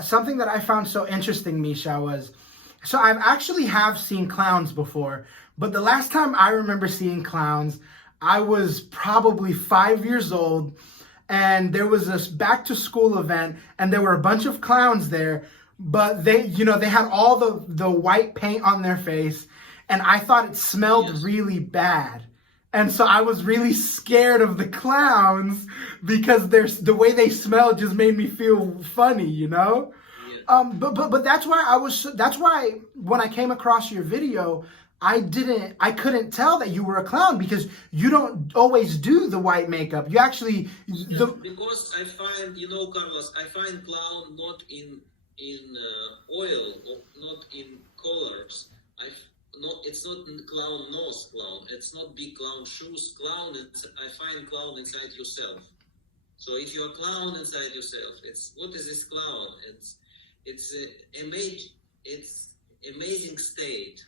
Something that I found so interesting, Misha, was, so I've actually have seen clowns before, but the last time I remember seeing clowns, I was probably 5 years old, and there was this back to school event, and there were a bunch of clowns there, but they had all the white paint on their face, and I thought it smelled really bad. And so I was really scared of the clowns because the way they smelled just made me feel funny, you know? Yeah. But that's why when I came across your video, I couldn't tell that you were a clown because you don't always do the white makeup. You actually Because I find, Carlos, I find clown not in oil, or not in colors. It's not clown nose clown. It's not big clown shoes clown. I find clown inside yourself. So if you're a clown inside yourself, what is this clown? It's amazing state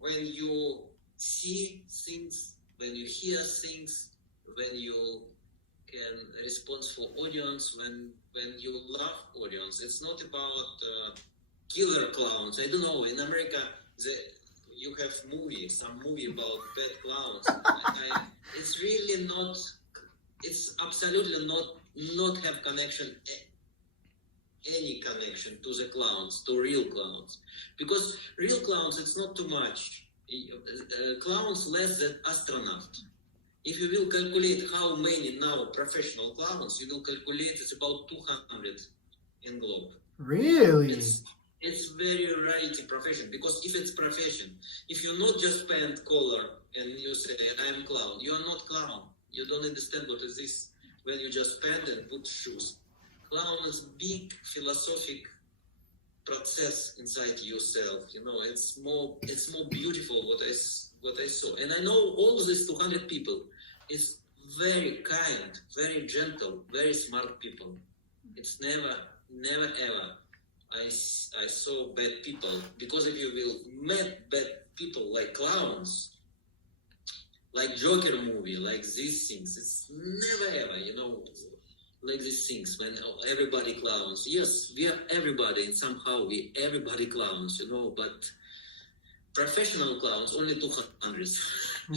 when you see things, when you hear things, when you can respond for audience, when you love audience. It's not about killer clowns. I don't know. In America, you have some movie about bad clowns. It's really not. It's absolutely not have connection. Any connection to the clowns, to real clowns, because real clowns, it's not too much. Clowns less than astronaut. If you will calculate how many now professional clowns, you will calculate it's about 200 in globe. Really? It's very rarity profession, because if it's profession, if you not just paint color and you say I am clown, you are not clown. You don't understand what is this when you just paint and put shoes. Clown is big philosophic process inside yourself. It's more beautiful what I saw. And I know all these 200 people is very kind, very gentle, very smart people. It's never ever I saw bad people, because if you will meet bad people like clowns, like Joker movie, like these things, it's never ever, like these things when everybody clowns. Yes, we are everybody, and somehow everybody clowns, but professional clowns only 200.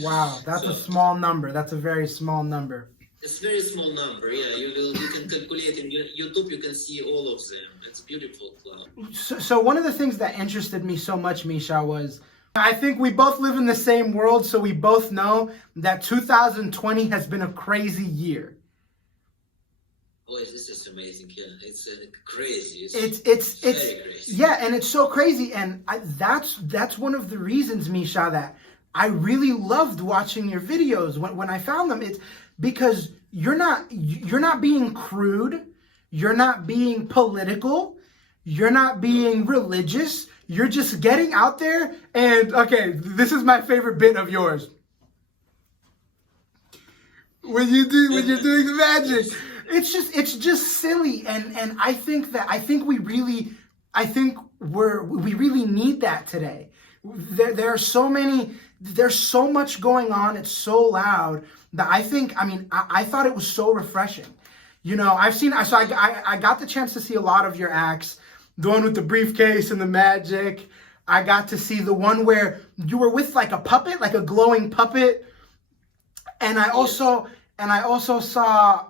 Wow, that's a small number. That's a very small number. It's a very small number. Yeah, you can calculate in YouTube. You can see all of them. It's beautiful clown. So one of the things that interested me so much, Misha, was I think we both live in the same world, so we both know that 2020 has been a crazy year. Oh, this is amazing. Yeah, it's crazy. It's very crazy. Yeah, and it's so crazy, and that's one of the reasons, Misha, that I really loved watching your videos when I found them. It's because you're not being crude, you're not being political, you're not being religious. You're just getting out there, and okay, this is my favorite bit of yours. When you're doing the magic. It's just silly, and I think we really need that today. There's so much going on. It's so loud that I thought it was so refreshing. I got the chance to see a lot of your acts, the one with the briefcase and the magic. I got to see the one where you were with like a puppet, like a glowing puppet, and I also saw.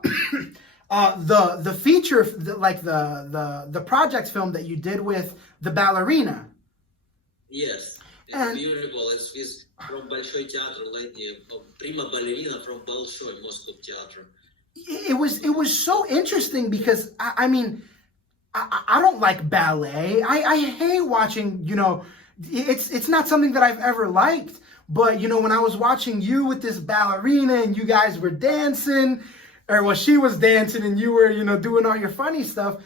The feature, the project film that you did with the ballerina. Yes, it's beautiful. It's from Большой Театр, prima ballerina from Большой Moscow Theater. It was so interesting because I don't like ballet. I hate watching. It's not something that I've ever liked. But when I was watching you with this ballerina and you guys were dancing. Or well, she was dancing and you were, doing all your funny stuff.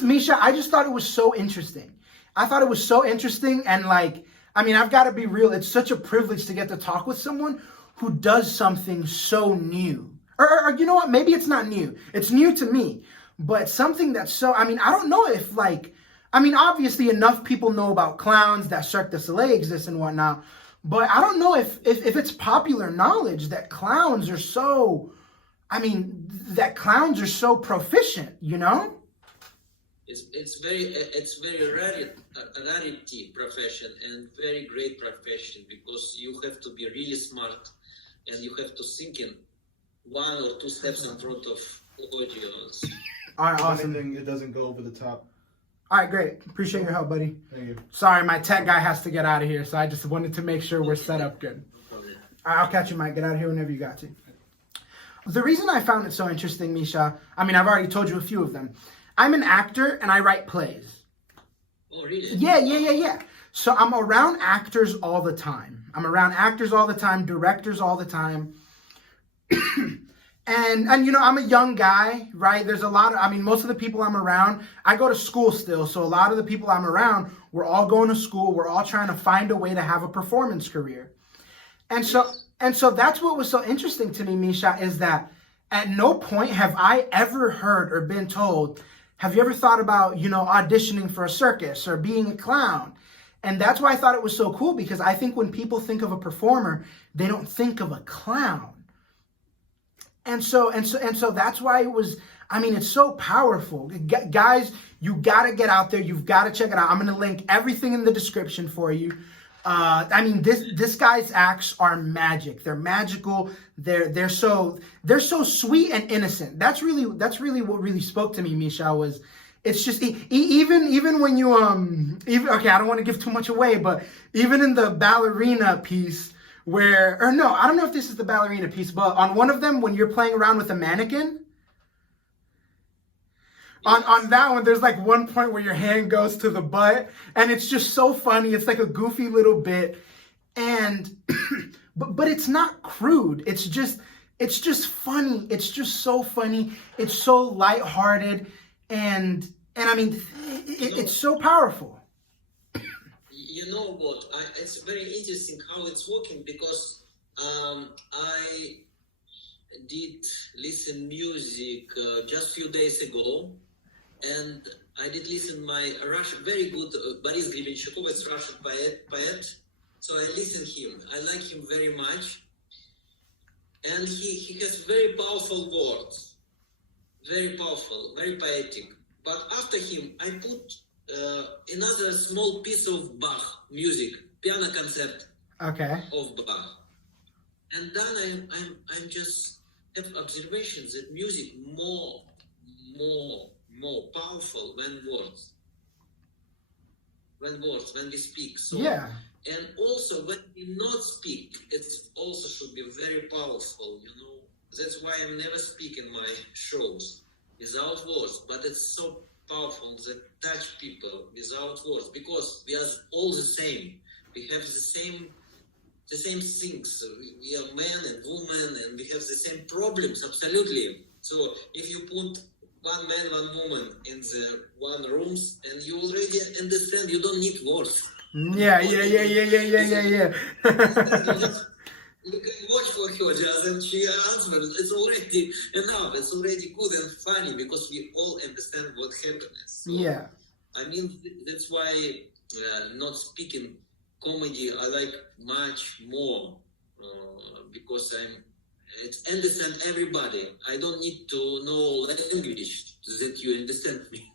Misha, I just thought it was so interesting. I thought it was so interesting, and I've got to be real. It's such a privilege to get to talk with someone who does something so new. Or you know what? Maybe it's not new. It's new to me, but something that's so. I don't know if obviously enough people know about clowns, that Cirque du Soleil exists and whatnot, but I don't know if it's popular knowledge that clowns are so. That clowns are so proficient, it's very rarity profession and very great profession because you have to be really smart and you have to think in 1 or 2 steps in front of audience. All right, awesome. It doesn't go over the top. All right, great. Appreciate your help, buddy. Thank you. Sorry, my tech guy has to get out of here, so I just wanted to make sure we're set up good. All right, I'll catch you, Mike. Get out of here whenever you got to. The reason I found it so interesting, Misha, I mean, I've already told you a few of them. I'm an actor and I write plays. Oh, really? Yeah. So I'm around actors all the time. Directors all the time. And you know, I'm a young guy, right? There's a lot of, I mean, most of the people I'm around, I go to school still. So a lot of the people I'm around, we're all going to school. We're all trying to find a way to have a performance career. And so that's what was so interesting to me, Misha, is that at no point have I ever heard or been told, have you ever thought about, you know, auditioning for a circus or being a clown? And that's why I thought it was so cool, because I think when people think of a performer, they don't think of a clown. And so that's why it was, I mean, it's so powerful. Guys, you got to get out there. You've got to check it out. I'm going to link everything in the description for you. I mean, this guy's acts are magic. They're magical. They're so sweet and innocent. That's really what really spoke to me, Misha, was it's just even when you okay, I don't want to give too much away, but even in the ballerina piece I don't know if this is the ballerina piece, but on one of them when you're playing around with a mannequin, on that one, there's like one point where your hand goes to the butt, and it's just so funny. It's like a goofy little bit, and but it's not crude. It's just funny. It's just so funny. It's so lighthearted, and I mean, it's so powerful. You know what? It's very interesting how it's working because I did listen music just few days ago. And I did listen my Russian, very good, Boris Grebenshchikov, it's Russian poet. So I listen him. I like him very much. And he has very powerful words. Very powerful, very poetic. But after him, I put another small piece of Bach music, piano concert of Bach. And then I'm just have observations that music more powerful than words. When we speak. So, yeah. And also when we not speak, it also should be very powerful, you know. That's why I never speak in my shows without words, but it's so powerful that touch people without words, because we are all the same. We have the same things. We are men and women, and we have the same problems, absolutely. So if you put one man, one woman in the one rooms, and you already understand, you don't need words. Yeah. You can watch for her just and she answers. It's already enough. It's already good and funny because we all understand what happens. So, yeah. I mean, that's why not speaking comedy I like much more because it's understand everybody. I don't need to know language that you understand me.